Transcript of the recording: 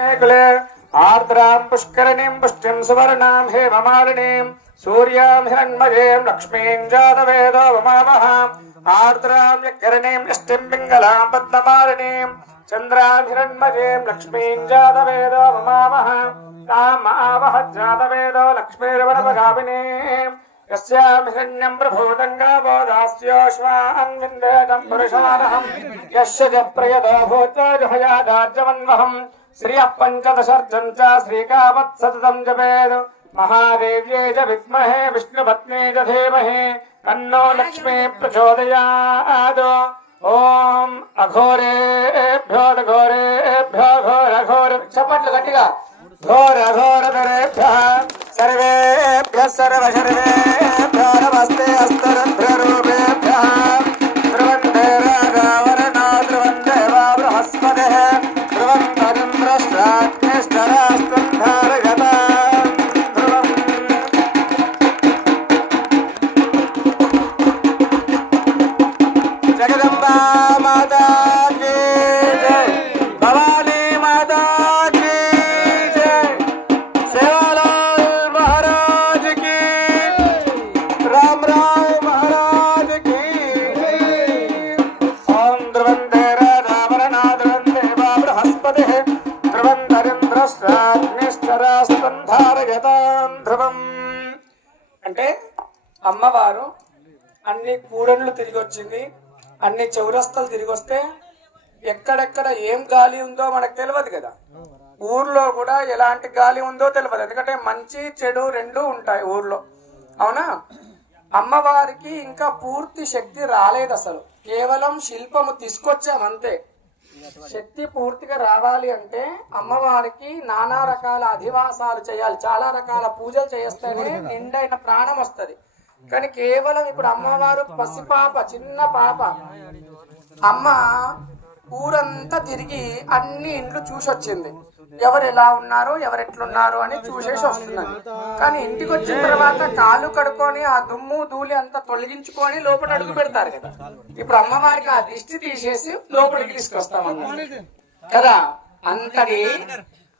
आर्द्रां पुष्करणीं पुष्टिं सुवर्णां हेममालिनीं सूर्यां हिरण्मयीं लक्ष्मीं जातवेदो वमावः आर्द्रां यज्ञरणीं यष्टिं पिङ्गलां पद्ममालिनीं चन्द्रां हिरण्मयीं लक्ष्मीं जातवेदो वमावः तामावह जातवेदो लक्ष्मीर्वरपगामिनीं यस्यां हिरण्यं प्रभूतङ्गावो दास्योश्वान् विन्देदं पुरुषानहं यस्य च प्रयतो भूतजुहयादार्जवन्वहम् श्रियः पञ्चदशर्जं च श्रीकावत्सततं जपेत् महादेव्यै च विद्महे विष्णुपत्नी च धीमहि तन्नो लक्ष्मी प्रचोदयात् ओम अघोरेभ्यो घोरेभ्यो घोर चपट्ल गट्टिगा घोर घोरधरेभ्यः सर्वेभ्यः सर्वशर्वेभ्यो नमस्ते अस्तरुद्ररूपेभ्यः ध्रुवन्ते रागावरणो ध्रुवन्ते वा बृहस्पतिः जगदम्बा माता की जय, भवानी माता की जय, सेवालाल महाराज की, राम राव महाराज की ओम ध्रुवन्ते राजावरणा ध्रुवन्ते वा बृहस्पतिः ध्रुवन्तरिन्द्रश्चाग्निश्चरास्कन्धारयतां ध्रुవం అంటే అమ్మవారు అన్ని కూడళ్ళు తిరిగి వచ్చింది, అన్ని చౌరస్తలు తిరిగి వస్తే ఎక్కడెక్కడ ఏం గాలి ఉందో మనకు తెలియదు కదా. ఊర్లో కూడా ఎలాంటి గాలి ఉందో తెలియదు, ఎందుకంటే మంచి చెడు రెండు ఉంటాయి ఊర్లో, అవునా. అమ్మవారికి ఇంకా పూర్తి శక్తి రాలేదు, అసలు కేవలం శిల్పము తీసుకొచ్చామంతే. శక్తి పూర్తిగా రావాలి అంటే అమ్మవారికి నానా రకాల అధివాసాలు చేయాలి, చాలా రకాల పూజలు చేస్తేనే నిండైన ప్రాణం వస్తుంది. కానీ కేవలం ఇప్పుడు అమ్మవారు పసిపాప, చిన్న పాప. అమ్మ ఊరంతా తిరిగి అన్ని ఇండ్లు చూసి వచ్చింది, ఎవరు ఎలా ఉన్నారు ఎవరు ఎట్లున్నారు అని చూసేసి వస్తున్నారు. కానీ ఇంటికి వచ్చిన తర్వాత కాళ్ళు కడుక్కొని ఆ దుమ్ము ధూళి అంతా తొలగించుకొని లోపల అడుగు పెడతారు కదా. ఇప్పుడు అమ్మవారికి ఆ దిష్టి తీసేసి లోపలికి తీసుకొస్తామన్నారు కదా. అంతటి